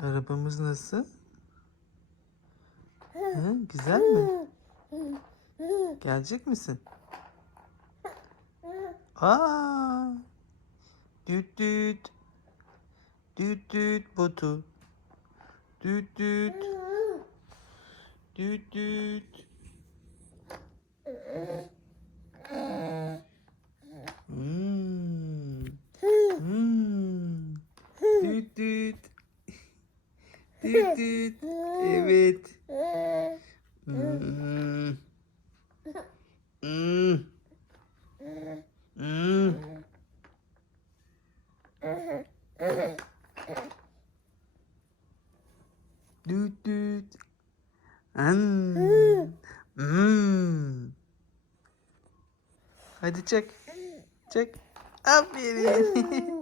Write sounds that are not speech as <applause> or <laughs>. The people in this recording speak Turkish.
Arabamız nasıl? Hı, güzel mi? Gelecek misin? Aa! Düt düt. Düt düt botu. Düt düt. Düt düt. Hmm. Hmm. Düt düt. Düt düt. Evet. Hmm. Hmm. Hmm. Düt düt. Hmm. Hmm. Hadi çek. Çek. Aferin. <laughs>